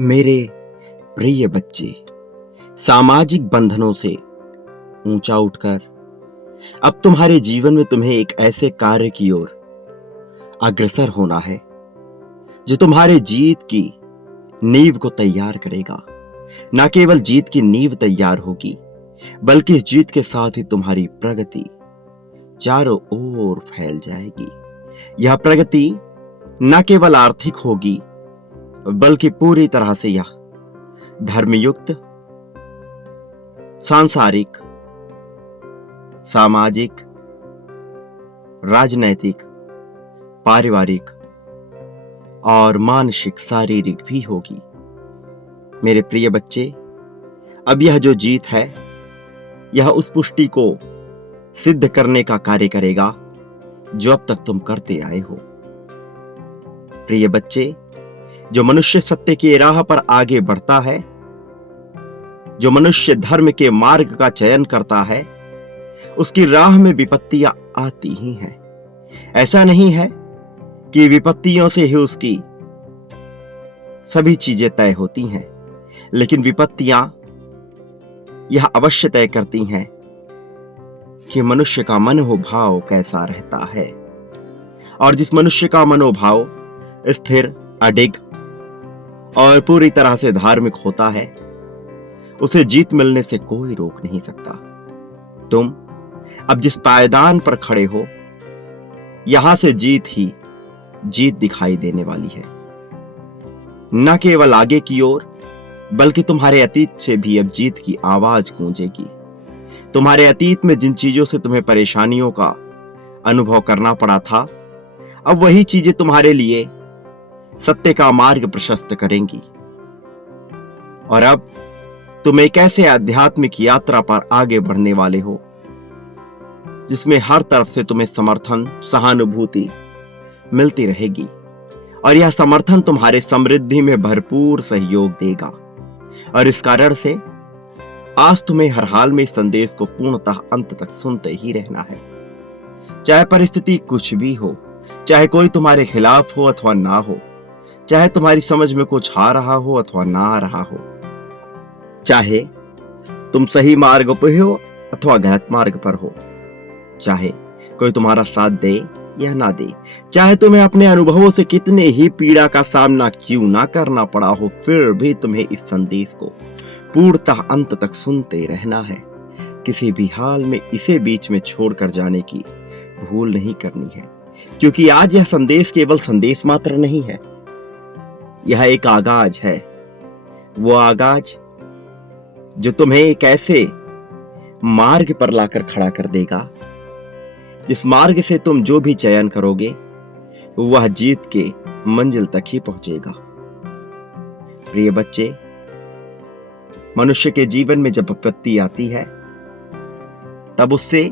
मेरे प्रिय बच्चे, सामाजिक बंधनों से ऊंचा उठकर अब तुम्हारे जीवन में तुम्हें एक ऐसे कार्य की ओर अग्रसर होना है जो तुम्हारे जीत की नींव को तैयार करेगा। न केवल जीत की नींव तैयार होगी, बल्कि इस जीत के साथ ही तुम्हारी प्रगति चारों ओर फैल जाएगी। यह प्रगति न केवल आर्थिक होगी, बल्कि पूरी तरह से यह धर्मयुक्त, सांसारिक, सामाजिक, राजनैतिक, पारिवारिक और मानसिक, शारीरिक भी होगी। मेरे प्रिय बच्चे, अब यह जो जीत है, यह उस पुष्टि को सिद्ध करने का कार्य करेगा जो अब तक तुम करते आए हो। प्रिय बच्चे, जो मनुष्य सत्य की राह पर आगे बढ़ता है, जो मनुष्य धर्म के मार्ग का चयन करता है, उसकी राह में विपत्तियां आती ही हैं। ऐसा नहीं है कि विपत्तियों से ही उसकी सभी चीजें तय होती हैं, लेकिन विपत्तियां यह अवश्य तय करती हैं कि मनुष्य का मनोभाव कैसा रहता है। और जिस मनुष्य का मनोभाव स्थिर, अडिग और पूरी तरह से धार्मिक होता है, उसे जीत मिलने से कोई रोक नहीं सकता। तुम अब जिस पायदान पर खड़े हो, यहां से जीत दिखाई देने वाली है। न केवल आगे की ओर, बल्कि तुम्हारे अतीत से भी अब जीत की आवाज गूंजेगी। तुम्हारे अतीत में जिन चीजों से तुम्हें परेशानियों का अनुभव करना पड़ा था, अब वही चीजें तुम्हारे लिए सत्य का मार्ग प्रशस्त करेंगी। और अब तुम एक ऐसे आध्यात्मिक यात्रा पर आगे बढ़ने वाले हो जिसमें हर तरफ से तुम्हें समर्थन, सहानुभूति मिलती रहेगी। और यह समर्थन तुम्हारे समृद्धि में भरपूर सहयोग देगा। और इस कारण से आज तुम्हें हर हाल में इस संदेश को पूर्णतः अंत तक सुनते ही रहना है। चाहे परिस्थिति कुछ भी हो, चाहे कोई तुम्हारे खिलाफ हो अथवा ना हो, चाहे तुम्हारी समझ में कुछ आ रहा हो अथवा ना आ रहा हो, चाहे तुम सही मार्ग पर हो अथवा गलत मार्ग पर हो, चाहे कोई तुम्हारा साथ दे या ना दे, चाहे तुम्हें अपने अनुभवों से कितने ही पीड़ा का सामना क्यों ना करना पड़ा हो, फिर भी तुम्हें इस संदेश को पूर्णतः अंत तक सुनते रहना है। किसी भी हाल में इसे बीच में छोड़कर जाने की भूल नहीं करनी है, क्योंकि आज यह संदेश केवल संदेश मात्र नहीं है, यह एक आगाज है। वो आगाज जो तुम्हें एक ऐसे मार्ग पर लाकर खड़ा कर देगा जिस मार्ग से तुम जो भी चयन करोगे, वह जीत के मंजिल तक ही पहुंचेगा। प्रिय बच्चे, मनुष्य के जीवन में जब विपत्ति आती है, तब उससे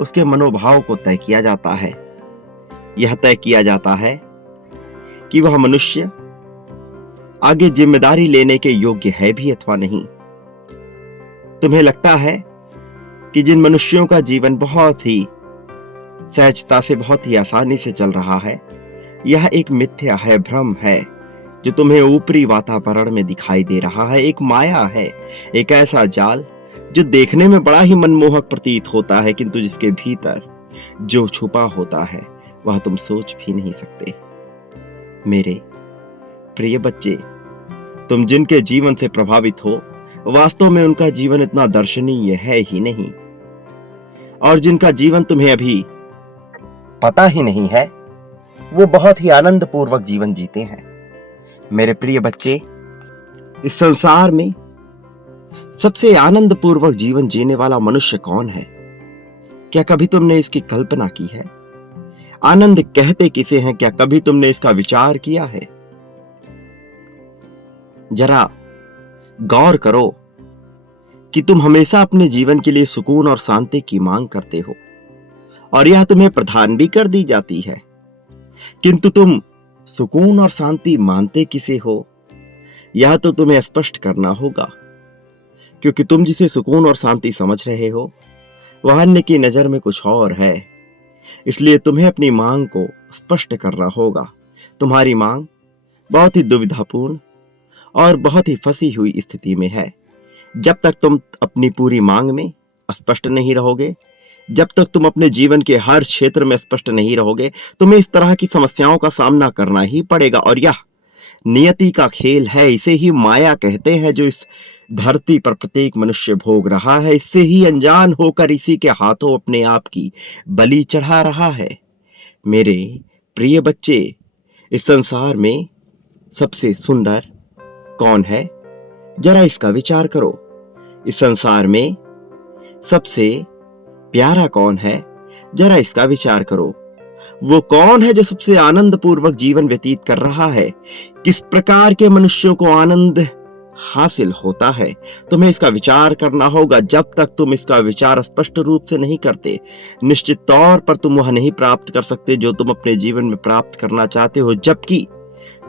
उसके मनोभाव को तय किया जाता है। यह तय किया जाता है कि वह मनुष्य आगे जिम्मेदारी लेने के योग्य है भी अथवा नहीं। तुम्हें लगता है कि जिन मनुष्यों का जीवन बहुत ही सहजता से, बहुत ही आसानी से चल रहा है, यह एक मिथ्या है, भ्रम है जो तुम्हें ऊपरी वातावरण में दिखाई दे रहा है। एक माया है, एक ऐसा जाल जो देखने में बड़ा ही मनमोहक प्रतीत होता है, किंतु जिसके भीतर जो छुपा होता है वह तुम सोच भी नहीं सकते। मेरे प्रिय बच्चे, तुम जिनके जीवन से प्रभावित हो, वास्तव में उनका जीवन इतना दर्शनीय है ही नहीं, और जिनका जीवन तुम्हें अभी पता ही नहीं है, वो बहुत ही आनंद पूर्वक जीवन जीते हैं। मेरे प्रिय बच्चे, इस संसार में सबसे आनंद पूर्वक जीवन जीने वाला मनुष्य कौन है? क्या कभी तुमने इसकी कल्पना की है? आनंद कहते किसे हैं? क्या कभी तुमने इसका विचार किया है? जरा गौर करो कि तुम हमेशा अपने जीवन के लिए सुकून और शांति की मांग करते हो, और यह तुम्हें प्रदान भी कर दी जाती है, किंतु तुम सुकून और शांति मानते किसे हो, यह तो तुम्हें स्पष्ट करना होगा। क्योंकि तुम जिसे सुकून और शांति समझ रहे हो, वह अन्य की नजर में कुछ और है। इसलिए तुम्हें अपनी मांग को स्पष्ट करना होगा। तुम्हारी मांग बहुत ही दुविधापूर्ण और बहुत ही फंसी हुई स्थिति में है। जब तक तुम अपनी पूरी मांग में स्पष्ट नहीं रहोगे, जब तक तुम अपने जीवन के हर क्षेत्र में स्पष्ट नहीं रहोगे, तुम्हें इस तरह की समस्याओं का सामना करना ही पड़ेगा। और यह नियति का खेल है, इसे ही माया कहते हैं, जो इस धरती पर प्रत्येक मनुष्य भोग रहा है। इससे ही अनजान होकर इसी के हाथों अपने आप की बलि चढ़ा रहा है। मेरे प्रिय बच्चे, इस संसार में सबसे सुंदर कौन है? जरा इसका विचार करो। इस संसार में सबसे प्यारा कौन है? जरा इसका विचार करो। वो कौन है जो सबसे आनंद पूर्वक जीवन व्यतीत कर रहा है? किस प्रकार के मनुष्यों को आनंद हासिल होता है? तुम्हें इसका विचार करना होगा। जब तक तुम इसका विचार स्पष्ट रूप से नहीं करते, निश्चित तौर पर तुम वह नहीं प्राप्त कर सकते जो तुम अपने जीवन में प्राप्त करना चाहते हो। जबकि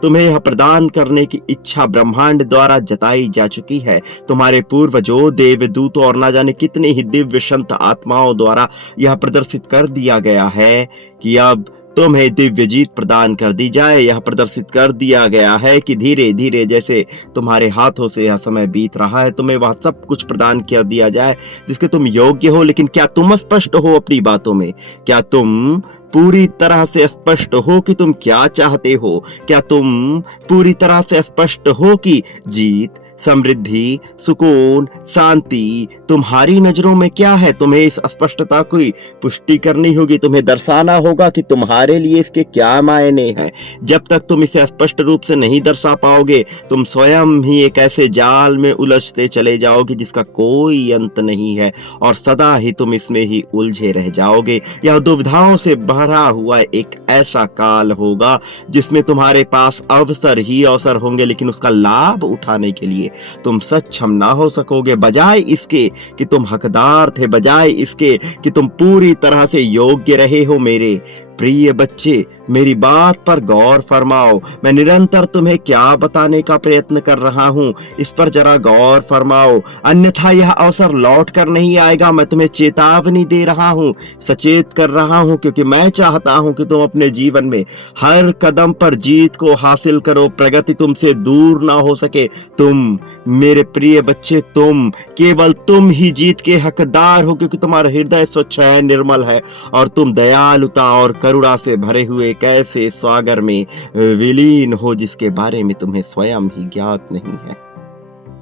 तुम्हें यह प्रदान करने की इच्छा ब्रह्मांड द्वारा जताई जा चुकी है। तुम्हारे पूर्वजों, देवदूतों और ना जाने कितने ही दिव्य संत आत्माओं द्वारा यह प्रदर्शित कर दिया गया है कि अब तुम्हें दिव्य जीत प्रदान कर दी जाए। यह प्रदर्शित कर दिया गया है कि धीरे धीरे जैसे तुम्हारे हाथों से यह समय बीत रहा है, तुम्हें वह सब कुछ प्रदान कर दिया जाए जिसके तुम योग्य हो। लेकिन क्या तुम स्पष्ट हो अपनी बातों में? क्या तुम पूरी तरह से स्पष्ट हो कि तुम क्या चाहते हो? क्या तुम पूरी तरह से स्पष्ट हो कि जीत, समृद्धि, सुकून, शांति तुम्हारी नजरों में क्या है? तुम्हें इस स्पष्टता की पुष्टि करनी होगी। तुम्हें दर्शाना होगा कि तुम्हारे लिए इसके क्या मायने हैं। जब तक तुम इसे स्पष्ट रूप से नहीं दर्शा पाओगे, तुम स्वयं ही एक ऐसे जाल में उलझते चले जाओगे जिसका कोई अंत नहीं है, और सदा ही तुम इसमें ही उलझे रह जाओगे। यह दुविधाओं से भरा हुआ एक ऐसा काल होगा जिसमें तुम्हारे पास अवसर ही अवसर होंगे, लेकिन उसका लाभ उठाने के लिए तुम सक्षम ना हो सकोगे। बजाय इसके कि तुम हकदार थे, बजाय इसके कि तुम पूरी तरह से योग्य रहे हो। मेरे प्रिय बच्चे, मेरी बात पर गौर फरमाओ। मैं निरंतर तुम्हें क्या बताने का प्रयत्न कर रहा हूं, इस पर जरा गौर फरमाओ, अन्यथा यह अवसर लौट कर नहीं आएगा। मैं तुम्हें चेतावनी दे रहा हूं, सचेत कर रहा हूं, क्योंकि मैं चाहता हूं कि तुम अपने जीवन में हर कदम पर जीत को हासिल करो, प्रगति तुमसे दूर ना हो सके। तुम मेरे प्रिय बच्चे, केवल तुम ही जीत के हकदार हो, क्योंकि तुम्हारा हृदय स्वच्छ है, निर्मल है, और तुम दयालुता और करुणा से भरे हुए कैसे सागर में विलीन हो जिसके बारे में तुम्हें स्वयं ही ज्ञात नहीं है।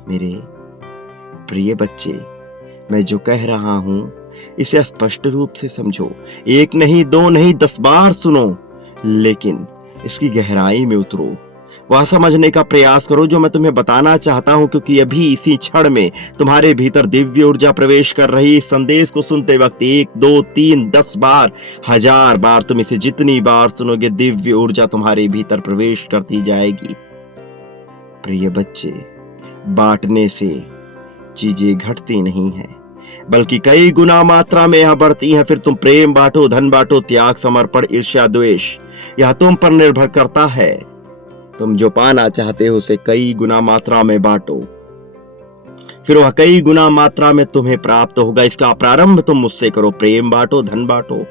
मेरे प्रिय बच्चे, मैं जो कह रहा हूं इसे स्पष्ट रूप से समझो। एक नहीं, दो नहीं, 10 बार सुनो, लेकिन इसकी गहराई में उतरो। वह समझने का प्रयास करो जो मैं तुम्हें बताना चाहता हूं, क्योंकि अभी इसी क्षण में तुम्हारे भीतर दिव्य ऊर्जा प्रवेश कर रही। इस संदेश को सुनते वक्त 1, 2, 3, 10 बार, 1000 बार, तुम इसे जितनी बार सुनोगे, दिव्य ऊर्जा तुम्हारे भीतर प्रवेश करती जाएगी। प्रिय बच्चे, बांटने से चीजें घटती नहीं है, बल्कि कई गुना मात्रा में यह बढ़ती हैं। फिर तुम प्रेम बांटो, धन बांटो, त्याग, समर्पण, ईर्ष्या, द्वेष, यह तुम पर निर्भर करता है। तुम जो पाना चाहते हो उसे कई गुना मात्रा में बांटो, फिर वह कई गुना मात्रा में तुम्हें प्राप्त होगा। इसका प्रारंभ तुम मुझसे करो। प्रेम बांटो, धन बांटो,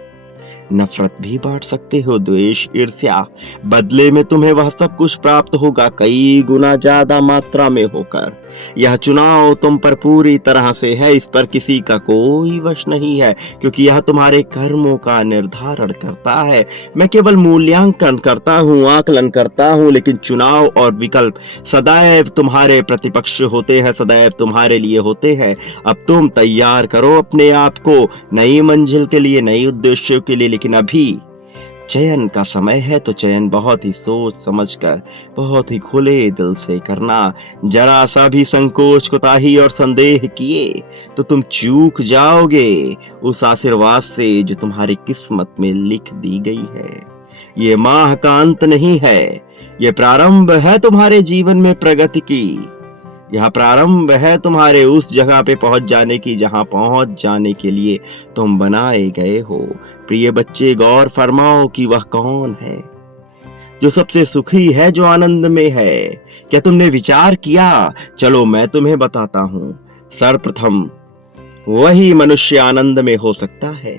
नफरत भी बांट सकते हो, द्वेष, ईर्ष्या, बदले में तुम्हें वह सब कुछ प्राप्त होगा कई गुना ज्यादा मात्रा में होकर। यह चुनाव तुम पर पूरी तरह से है, इस पर किसी का कोई वश नहीं है, क्योंकि यह तुम्हारे कर्मों का निर्धारण करता है। मैं केवल मूल्यांकन करता हूँ, आकलन करता हूँ, लेकिन चुनाव और विकल्प सदैव तुम्हारे प्रतिपक्ष होते हैं, सदैव तुम्हारे लिए होते हैं। अब तुम तैयार करो अपने आप को नई मंजिल के लिए, नई उद्देश्यों के लिए। लेकिन अभी चयन का समय है, तो चयन बहुत ही सोच समझकर, बहुत ही खुले दिल से करना। जरा सा भी संकोच, कोताही और संदेह किए तो तुम चूक जाओगे उस आशीर्वाद से जो तुम्हारी किस्मत में लिख दी गई है। ये माह का अंत नहीं है, ये प्रारंभ है तुम्हारे जीवन में प्रगति की। यह प्रारंभ है तुम्हारे उस जगह पे पहुंच जाने की जहां पहुंच जाने के लिए तुम बनाए गए हो। प्रिय बच्चे, गौर फरमाओ कि वह कौन है जो सबसे सुखी है, जो आनंद में है। क्या तुमने विचार किया? चलो मैं तुम्हें बताता हूं। सर्वप्रथम वही मनुष्य आनंद में हो सकता है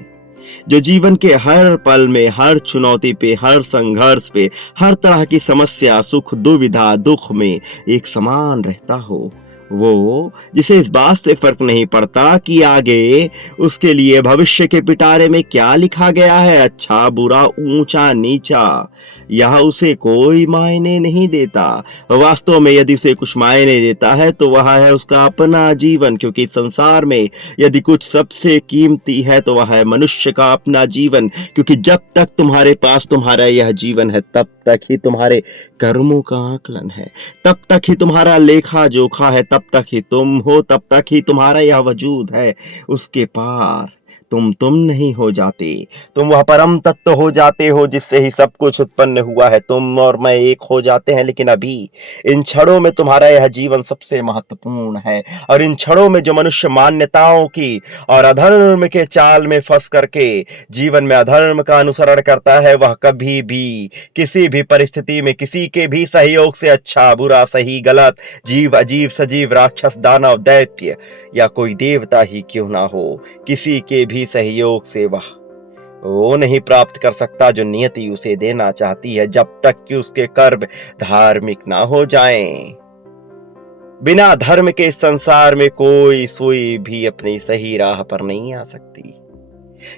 जो जीवन के हर पल में, हर चुनौती पे, हर संघर्ष पे, हर तरह की समस्या, सुख, दुविधा, दुख में एक समान रहता हो, वो जिसे इस बात से फर्क नहीं पड़ता कि आगे उसके लिए भविष्य के पिटारे में क्या लिखा गया है, अच्छा बुरा, ऊंचा नीचा, यह उसे कोई मायने नहीं देता। वास्तव में यदि उसे कुछ मायने देता है तो वह है उसका अपना जीवन, क्योंकि संसार में यदि कुछ सबसे कीमती है तो वह है मनुष्य का अपना जीवन, क्योंकि जब तक तुम्हारे पास तुम्हारा यह जीवन है तब तक ही तुम्हारे कर्मों का आकलन है, तब तक ही तुम्हारा लेखा जोखा है, तब तक ही तुम हो, तब तक ही तुम्हारा यह वजूद है। उसके पार तुम नहीं हो जाते, तुम वह परम तत्व हो जाते हो जिससे ही सब कुछ उत्पन्न हुआ है। तुम और मैं एक हो जाते हैं, लेकिन अभी इन क्षणों में तुम्हारा यह जीवन सबसे महत्वपूर्ण है। और इन क्षणों में जो मनुष्य मान्यताओं की और अधर्म के जाल में फंस करके जीवन में अधर्म का अनुसरण करता है, वह कभी भी किसी भी परिस्थिति में किसी के भी सहयोग से, अच्छा बुरा सही गलत, जीव अजीब सजीव, राक्षस दानव दैत्य या कोई देवता ही क्यों ना हो, किसी के भी सहयोग से वह वो नहीं प्राप्त कर सकता जो नियति उसे देना चाहती है, जब तक कि उसके कर्म धार्मिक ना हो जाएं। बिना धर्म के इस संसार में कोई सुई भी अपनी सही राह पर नहीं आ सकती,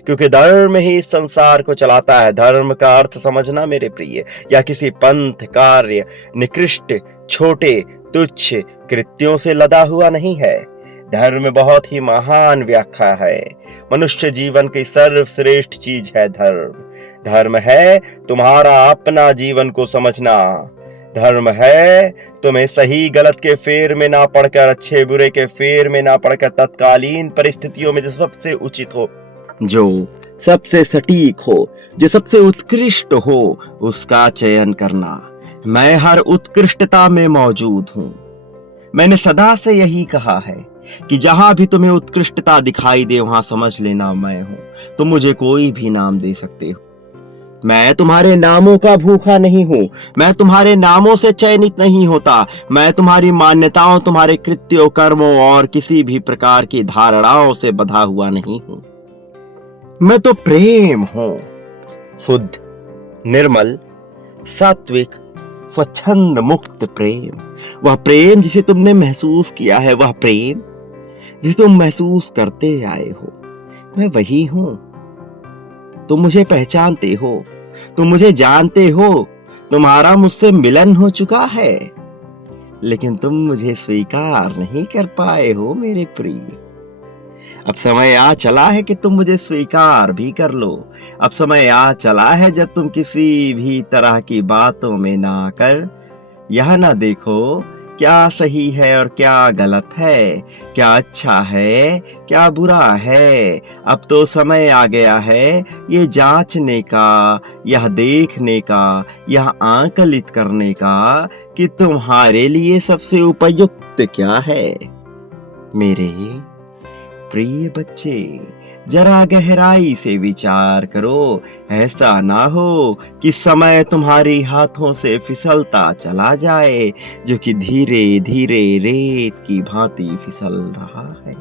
क्योंकि धर्म ही इस संसार को चलाता है। धर्म का अर्थ समझना मेरे प्रिय, या किसी पंथ, कार्य, निकृष्ट, छोटे, तुच्छ कृत्यों से लदा हुआ नहीं है। धर्म बहुत ही महान व्याख्या है। मनुष्य जीवन की सर्वश्रेष्ठ चीज है धर्म। धर्म है तुम्हारा अपना जीवन को समझना। धर्म है तुम्हें सही गलत के फेर में ना पड़कर, अच्छे बुरे के फेर में ना पड़कर, तत्कालीन परिस्थितियों में जो सबसे उचित हो, जो सबसे सटीक हो, जो सबसे उत्कृष्ट हो, उसका चयन करना। मैं हर उत्कृष्टता में मौजूद हूं। मैंने सदा से यही कहा है कि जहां भी तुम्हें उत्कृष्टता दिखाई दे वहां समझ लेना मैं हूं। तुम मुझे कोई भी नाम दे सकते हो, मैं तुम्हारे नामों का भूखा नहीं हूं। मैं तुम्हारे नामों से चयनित नहीं होता। मैं तुम्हारी मान्यताओं, तुम्हारे कृत्यों, कर्मों और किसी भी प्रकार की धारणाओं से बंधा हुआ नहीं हूं। मैं तो प्रेम हूं, शुद्ध, निर्मल, सात्विक, स्वच्छंद, मुक्त प्रेम। वह प्रेम जिसे तुमने महसूस किया है, वह प्रेम जिसे तुम महसूस करते आए हो, मैं वही हूं। तुम मुझे पहचानते हो, तुम मुझे जानते हो, तुम्हारा मुझसे मिलन हो चुका है, लेकिन तुम मुझे स्वीकार नहीं कर पाए हो मेरे प्रिय। अब समय आ चला है कि तुम मुझे स्वीकार भी कर लो। अब समय आ चला है जब तुम किसी भी तरह की बातों में ना आकर यह ना देखो क्या सही है और क्या गलत है, क्या अच्छा है, क्या बुरा है। अब तो समय आ गया है ये जांचने का, यह देखने का, यह आकलित करने का कि तुम्हारे लिए सबसे उपयुक्त क्या है। मेरे प्रिय बच्चे, जरा गहराई से विचार करो। ऐसा ना हो कि समय तुम्हारे हाथों से फिसलता चला जाए, जो कि धीरे धीरे रेत की भांति फिसल रहा है।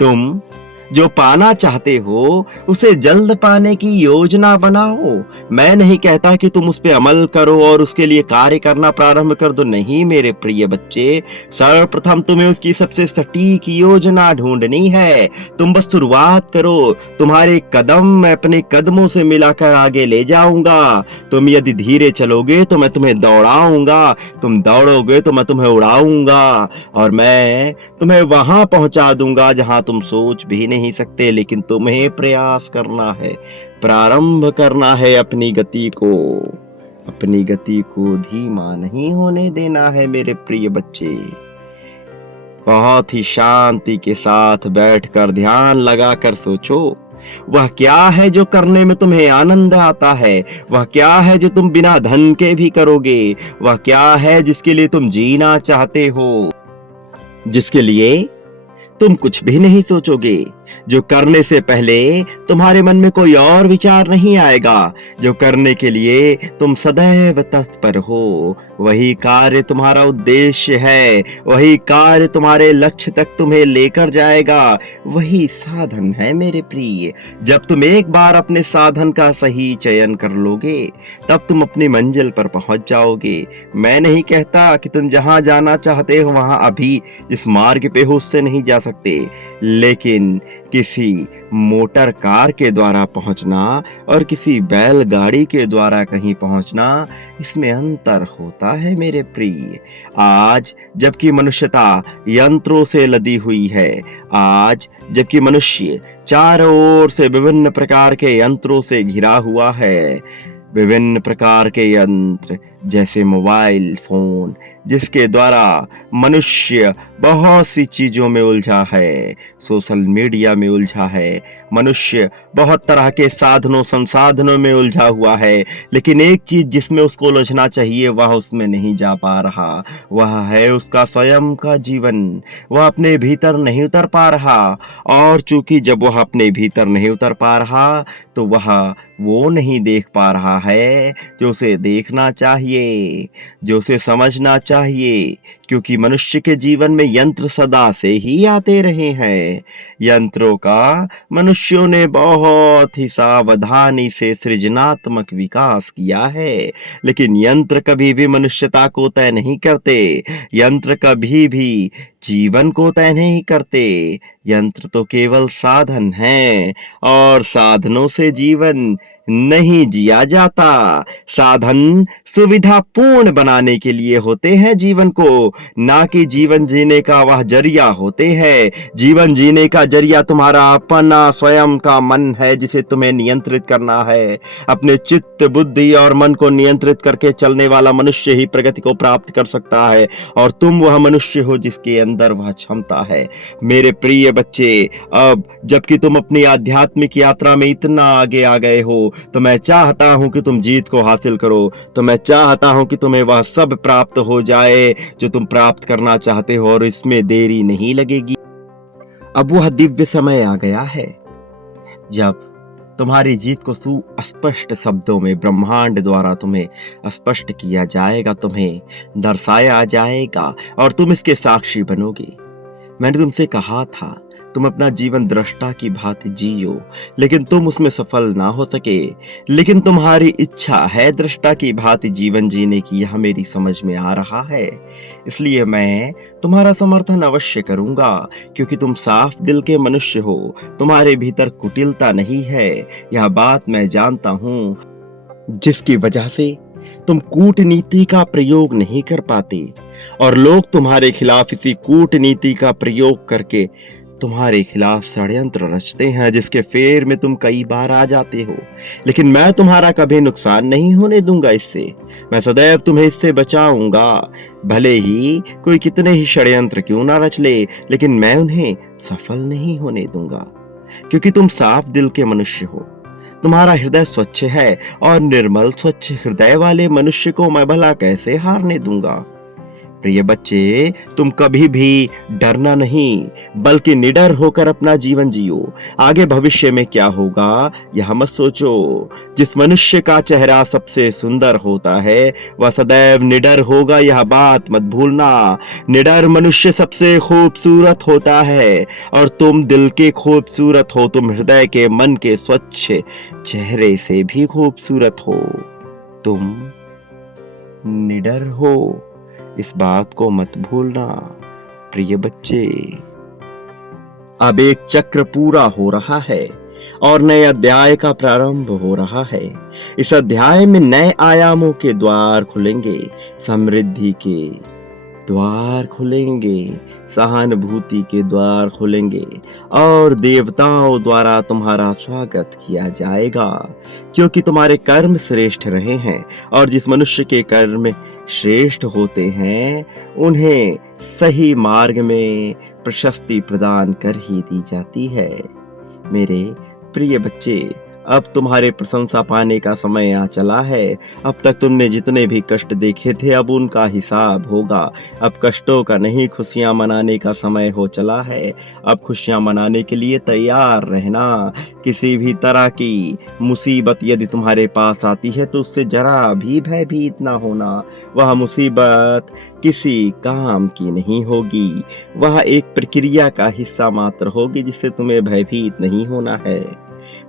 तुम जो पाना चाहते हो उसे जल्द पाने की योजना बनाओ। मैं नहीं कहता कि तुम उस पर अमल करो और उसके लिए कार्य करना प्रारंभ कर दो, नहीं मेरे प्रिय बच्चे। सर्वप्रथम तुम्हें उसकी सबसे सटीक योजना ढूंढनी है। तुम बस शुरुआत करो। तुम्हारे कदम मैं अपने कदमों से मिलाकर आगे ले जाऊंगा। तुम यदि धीरे चलोगे तो मैं तुम्हें दौड़ाऊंगा, तुम दौड़ोगे तो मैं तुम्हें उड़ाऊंगा, और मैं तुम्हें वहां पहुंचा दूंगा जहां तुम सोच भी नहीं सकते। लेकिन तुम्हें प्रयास करना है, प्रारंभ करना है अपनी गति को धीमा नहीं होने देना है मेरे प्रिय बच्चे। बहुत ही शांति के साथ बैठकर ध्यान लगाकर सोचो, वह क्या है जो करने में तुम्हें आनंद आता है। वह क्या है जो तुम बिना धन के भी करोगे। वह क्या है जिसके लिए तुम जीना चाहते हो, जिसके लिए तुम कुछ भी नहीं सोचोगे। जो करने से पहले तुम्हारे मन में कोई और विचार नहीं आएगा, जो करने के लिए तुम सदैव तत्पर हो, वही कार्य तुम्हारा उद्देश्य है, वही कार्य तुम्हारे लक्ष्य तक तुम्हें लेकर जाएगा, वही साधन है मेरे प्रिय। जब तुम एक बार अपने साधन का सही चयन कर लोगे, तब तुम अपनी मंजिल पर पहुंच जाओगे। मैं नहीं कहता कि तुम जहां जाना चाहते हो वहां अभी जिस मार्ग पे हो उससे नहीं जा सकते, लेकिन किसी मोटर कार के द्वारा पहुंचना और किसी बैलगाड़ी के द्वारा कहीं पहुंचना, इसमें अंतर होता है मेरे प्रिय। आज जबकि मनुष्यता यंत्रों से लदी हुई है, आज जबकि मनुष्य चारों ओर से विभिन्न प्रकार के यंत्रों से घिरा हुआ है, विभिन्न प्रकार के यंत्र जैसे मोबाइल फोन, जिसके द्वारा मनुष्य बहुत सी चीजों में उलझा है, सोशल मीडिया में उलझा है, मनुष्य बहुत तरह के साधनों संसाधनों में उलझा हुआ है, लेकिन एक चीज जिसमें उसको उलझना चाहिए वह उसमें नहीं जा पा रहा, वह है उसका स्वयं का जीवन। वह अपने भीतर नहीं उतर पा रहा, और चूंकि जब वह अपने भीतर नहीं उतर पा रहा तो वह वो नहीं देख पा रहा है जो उसे देखना चाहिए, जो उसे समझना चाहिए, क्योंकि मनुष्य के जीवन में यंत्र सदा से ही आते रहे हैं। यंत्रों का मनुष्यों ने बहुत ही सावधानी से सृजनात्मक विकास किया है, लेकिन यंत्र कभी भी मनुष्यता को तय नहीं करते, यंत्र कभी भी जीवन को तय नहीं करते। यंत्र तो केवल साधन हैं, और साधनों से जीवन नहीं जिया जाता। साधन सुविधा पूर्ण बनाने के लिए होते हैं जीवन को, ना कि जीवन जीने का वह जरिया होते हैं। जीवन जीने का जरिया तुम्हारा अपना स्वयं का मन है, जिसे तुम्हें नियंत्रित करना है। अपने चित्त बुद्धि और मन को नियंत्रित करके चलने वाला मनुष्य ही प्रगति को प्राप्त कर सकता है, और तुम वह मनुष्य हो जिसके अंदर वह क्षमता है। मेरे प्रिय बच्चे, अब जबकि तुम अपनी आध्यात्मिक यात्रा में इतना आगे आ गए हो, तो मैं चाहता हूं कि तुम जीत को हासिल करो, तो मैं चाहता हूं कि तुम्हें वह सब प्राप्त हो जाए जो तुम प्राप्त करना चाहते हो, और इसमें देरी नहीं लगेगी। अब वह दिव्य समय आ गया है जब तुम्हारी जीत को सुस्पष्ट शब्दों में ब्रह्मांड द्वारा तुम्हें स्पष्ट किया जाएगा, तुम्हें दर्शाया जाएगा, और तुम इसके साक्षी बनोगे। मैंने तुमसे कहा था तुम अपना जीवन दृष्टा की भांति जियो, लेकिन तुम उसमें सफल ना हो सके, लेकिन तुम्हारी इच्छा है दृष्टा की भांति जीवन जीने की, यह मेरी समझ में आ रहा है। इसलिए मैं तुम्हारा समर्थन अवश्य करूंगा, क्योंकि तुम साफ दिल के मनुष्य हो, तुम्हारे भीतर कुटिलता नहीं है, यह बात मैं जानता हूं, जिसकी वजह से तुम कूटनीति का प्रयोग नहीं कर पाते, और लोग तुम्हारे खिलाफ इसी कूटनीति का प्रयोग करके तुम्हारे खिलाफ षड्यंत्र रचते हैं, जिसके फेर में तुम कई बार आ जाते हो। लेकिन मैं तुम्हारा कभी नुकसान नहीं होने दूंगा, इससे मैं सदैव तुम्हें इससे बचाऊंगा। भले ही कोई कितने ही षड्यंत्र क्यों ना रच ले, लेकिन मैं उन्हें सफल नहीं होने दूंगा, क्योंकि तुम साफ दिल के मनुष्य हो, तुम्हारा हृदय स्वच्छ है, और निर्मल स्वच्छ हृदय वाले मनुष्य को मैं भला कैसे हारने दूंगा। प्रिय बच्चे, तुम कभी भी डरना नहीं, बल्कि निडर होकर अपना जीवन जियो। आगे भविष्य में क्या होगा यह मत सोचो। जिस मनुष्य का चेहरा सबसे सुंदर होता है वह सदैव निडर होगा, यह बात मत भूलना। निडर मनुष्य सबसे खूबसूरत होता है, और तुम दिल के खूबसूरत हो, तुम हृदय के मन के स्वच्छ चेहरे से भी खूबसूरत हो, तुम निडर हो, इस बात को मत भूलना प्रिय बच्चे। अब एक चक्र पूरा हो रहा है और नए अध्याय का प्रारंभ हो रहा है। इस अध्याय में नए आयामों के द्वार खुलेंगे, समृद्धि के द्वार खुलेंगे, सहानुभूति के द्वार खुलेंगे, और देवताओं द्वारा तुम्हारा स्वागत किया जाएगा, क्योंकि तुम्हारे कर्म श्रेष्ठ रहे हैं, और जिस मनुष्य के कर्म श्रेष्ठ होते हैं उन्हें सही मार्ग में प्रशस्ति प्रदान कर ही दी जाती है। मेरे प्रिय बच्चे, अब तुम्हारे प्रशंसा पाने का समय आ चला है। अब तक तुमने जितने भी कष्ट देखे थे अब उनका हिसाब होगा। अब कष्टों का नहीं खुशियाँ मनाने का समय हो चला है। अब खुशियाँ मनाने के लिए तैयार रहना। किसी भी तरह की मुसीबत यदि तुम्हारे पास आती है तो उससे जरा भी भयभीत ना होना। वह मुसीबत किसी काम की नहीं होगी। वह एक प्रक्रिया का हिस्सा मात्र होगी जिससे तुम्हें भयभीत नहीं होना है।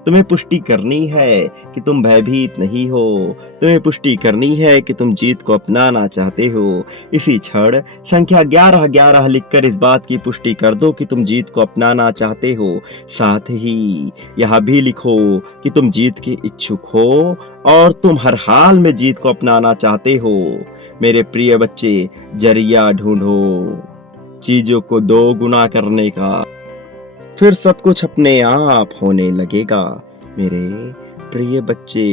तुम्हें पुष्टि करनी है कि तुम भयभीत नहीं हो। तुम्हें पुष्टि करनी है कि तुम जीत को अपनाना चाहते हो। इसी क्षण संख्या 1111 लिखकर इस बात की पुष्टि कर दो कि तुम जीत को अपनाना चाहते हो। साथ ही यह भी लिखो कि तुम जीत के इच्छुक हो और तुम हर हाल में जीत को अपनाना चाहते हो। मेरे प्रिय बच्चे, जरिया ढूंढो चीजों को दो गुना करने का, फिर सब कुछ अपने आप होने लगेगा। मेरे प्रिय बच्चे,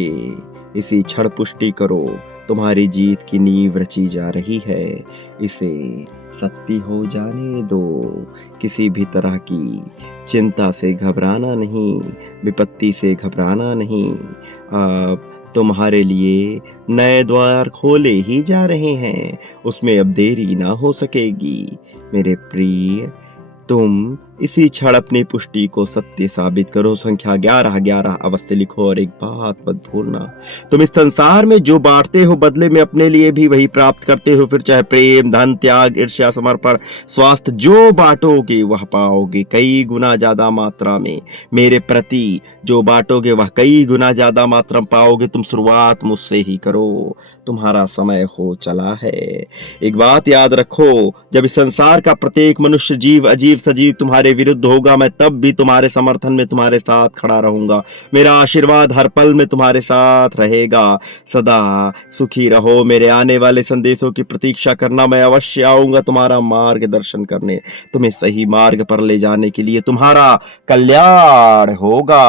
इसी क्षण पुष्टि करो, तुम्हारी जीत की नींव रची जा रही है। इसे सत्य हो जाने दो। किसी भी तरह की चिंता से घबराना नहीं, विपत्ति से घबराना नहीं। अब तुम्हारे लिए नए द्वार खोले ही जा रहे हैं, उसमें अब देरी ना हो सकेगी। मेरे प्रिय, तुम इसी क्षण अपनी पुष्टि को सत्य साबित करो। संख्या 1111 अवश्य लिखो और एक बात मत भूलना, तुम इस संसार में जो बांटते हो बदले में अपने लिए भी वही प्राप्त करते हो। फिर चाहे प्रेम, धन, त्याग, ईर्ष्या, समर्पण, स्वास्थ्य, जो बांटोगे वह पाओगे कई गुना ज्यादा मात्रा में। मेरे प्रति जो बांटोगे वह कई गुना ज्यादा मात्रा में पाओगे। तुम शुरुआत मुझसे ही करो, तुम्हारा समय हो चला है। एक बात याद रखो, जब इस संसार का प्रत्येक मनुष्य जीव अजीब सजीव तुम्हारे विरुद्ध होगा, मैं तब भी तुम्हारे समर्थन में तुम्हारे साथ खड़ा रहूंगा। मेरा आशीर्वाद हर पल में तुम्हारे साथ रहेगा। सदा सुखी रहो। मेरे आने वाले संदेशों की प्रतीक्षा करना, मैं अवश्य आऊंगा तुम्हारा मार्गदर्शन करने, तुम्हें सही मार्ग पर ले जाने के लिए। तुम्हारा कल्याण होगा।